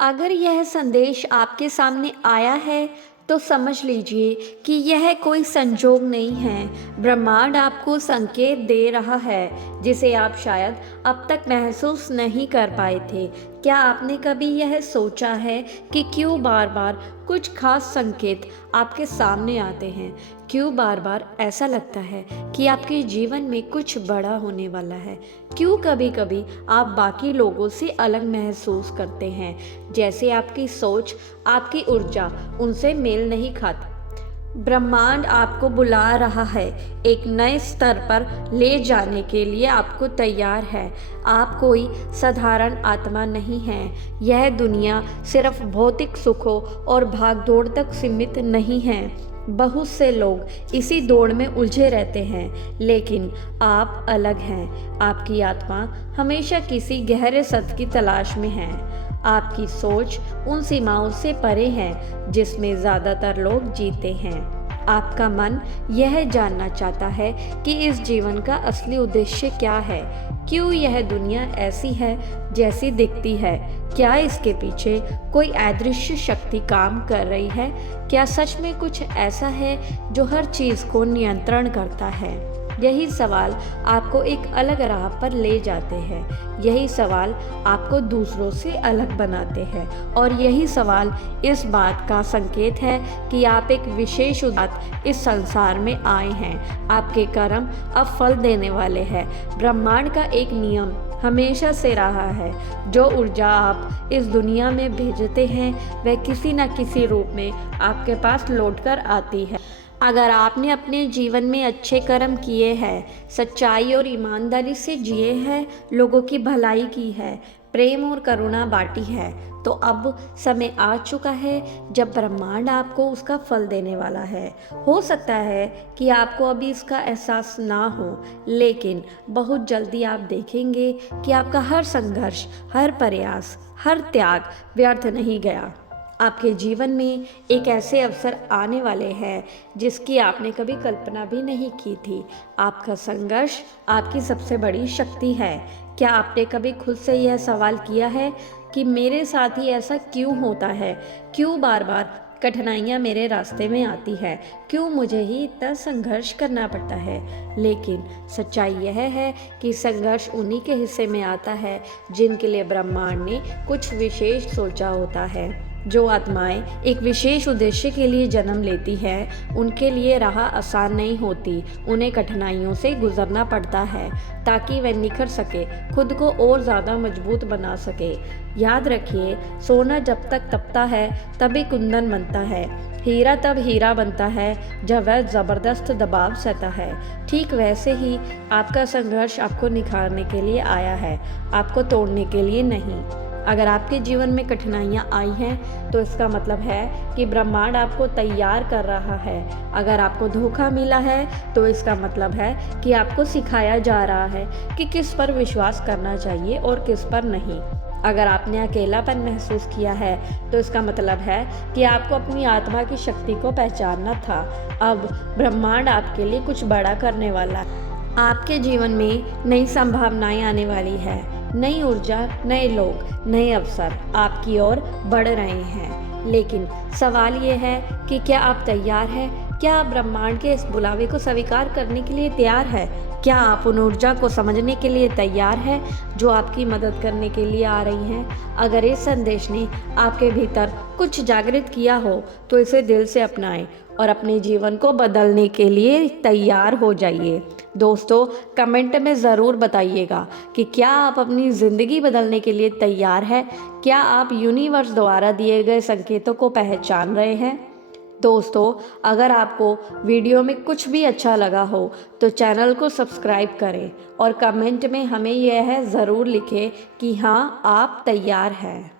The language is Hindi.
अगर यह संदेश आपके सामने आया है तो समझ लीजिए कि यह कोई संजोग नहीं है। ब्रह्मांड आपको संकेत दे रहा है जिसे आप शायद अब तक महसूस नहीं कर पाए थे। क्या आपने कभी यह सोचा है कि क्यों बार बार कुछ खास संकेत आपके सामने आते हैं? क्यों बार बार ऐसा लगता है कि आपके जीवन में कुछ बड़ा होने वाला है? क्यों कभी कभी आप बाकी लोगों से अलग महसूस करते हैं, जैसे आपकी सोच, आपकी ऊर्जा उनसे मेल नहीं खाती? ब्रह्मांड आपको बुला रहा है, एक नए स्तर पर ले जाने के लिए आपको तैयार है। आप कोई साधारण आत्मा नहीं हैं। यह दुनिया सिर्फ भौतिक सुखों और भागदौड़ तक सीमित नहीं है। बहुत से लोग इसी दौड़ में उलझे रहते हैं, लेकिन आप अलग हैं। आपकी आत्मा हमेशा किसी गहरे सत्य की तलाश में है। आपकी सोच उन सीमाओं से परे है जिसमें ज़्यादातर लोग जीते हैं। आपका मन यह जानना चाहता है कि इस जीवन का असली उद्देश्य क्या है। क्यों यह दुनिया ऐसी है जैसी दिखती है? क्या इसके पीछे कोई अदृश्य शक्ति काम कर रही है? क्या सच में कुछ ऐसा है जो हर चीज़ को नियंत्रण करता है? यही सवाल आपको एक अलग राह पर ले जाते हैं। यही सवाल आपको दूसरों से अलग बनाते हैं, और यही सवाल इस बात का संकेत है कि आप एक विशेष उद्देश्य इस संसार में आए हैं। आपके कर्म अब फल देने वाले हैं। ब्रह्मांड का एक नियम हमेशा से रहा है, जो ऊर्जा आप इस दुनिया में भेजते हैं वह किसी न किसी रूप में आपके पास लौटकर आती है। अगर आपने अपने जीवन में अच्छे कर्म किए हैं, सच्चाई और ईमानदारी से जिए हैं, लोगों की भलाई की है, प्रेम और करुणा बांटी है, तो अब समय आ चुका है जब ब्रह्मांड आपको उसका फल देने वाला है। हो सकता है कि आपको अभी इसका एहसास ना हो, लेकिन बहुत जल्दी आप देखेंगे कि आपका हर संघर्ष, हर प्रयास, हर त्याग व्यर्थ नहीं गया। आपके जीवन में एक ऐसे अवसर आने वाले हैं जिसकी आपने कभी कल्पना भी नहीं की थी। आपका संघर्ष आपकी सबसे बड़ी शक्ति है। क्या आपने कभी खुद से यह सवाल किया है कि मेरे साथ ही ऐसा क्यों होता है? क्यों बार बार कठिनाइयाँ मेरे रास्ते में आती है? क्यों मुझे ही इतना संघर्ष करना पड़ता है? लेकिन सच्चाई यह है कि संघर्ष उन्हीं के हिस्से में आता है जिनके लिए ब्रह्मांड ने कुछ विशेष सोचा होता है। जो आत्माएं एक विशेष उद्देश्य के लिए जन्म लेती हैं, उनके लिए राह आसान नहीं होती। उन्हें कठिनाइयों से गुजरना पड़ता है ताकि वह निखर सके, खुद को और ज़्यादा मजबूत बना सके। याद रखिए, सोना जब तक तपता है तभी कुंदन बनता है। हीरा तब हीरा बनता है जब वह ज़बरदस्त दबाव सहता है। ठीक वैसे ही आपका संघर्ष आपको निखारने के लिए आया है, आपको तोड़ने के लिए नहीं। अगर आपके जीवन में कठिनाइयाँ आई हैं तो इसका मतलब है कि ब्रह्मांड आपको तैयार कर रहा है। अगर आपको धोखा मिला है तो इसका मतलब है कि आपको सिखाया जा रहा है कि किस पर विश्वास करना चाहिए और किस पर नहीं। अगर आपने अकेलापन महसूस किया है तो इसका मतलब है कि आपको अपनी आत्मा की शक्ति को पहचानना था। अब ब्रह्मांड आपके लिए कुछ बड़ा करने वाला है। आपके जीवन में नई संभावनाएं आने वाली है। नई ऊर्जा, नए लोग, नए अवसर आपकी ओर बढ़ रहे हैं। लेकिन सवाल ये है कि क्या आप तैयार हैं? क्या आप ब्रह्मांड के इस बुलावे को स्वीकार करने के लिए तैयार है? क्या आप उन ऊर्जा को समझने के लिए तैयार हैं जो आपकी मदद करने के लिए आ रही हैं? अगर इस संदेश ने आपके भीतर कुछ जागृत किया हो तो इसे दिल से अपनाएं और अपने जीवन को बदलने के लिए तैयार हो जाइए। दोस्तों, कमेंट में ज़रूर बताइएगा कि क्या आप अपनी ज़िंदगी बदलने के लिए तैयार हैं? क्या आप यूनिवर्स द्वारा दिए गए संकेतों को पहचान रहे हैं? दोस्तों, अगर आपको वीडियो में कुछ भी अच्छा लगा हो तो चैनल को सब्सक्राइब करें और कमेंट में हमें यह ज़रूर लिखें कि हाँ, आप तैयार हैं।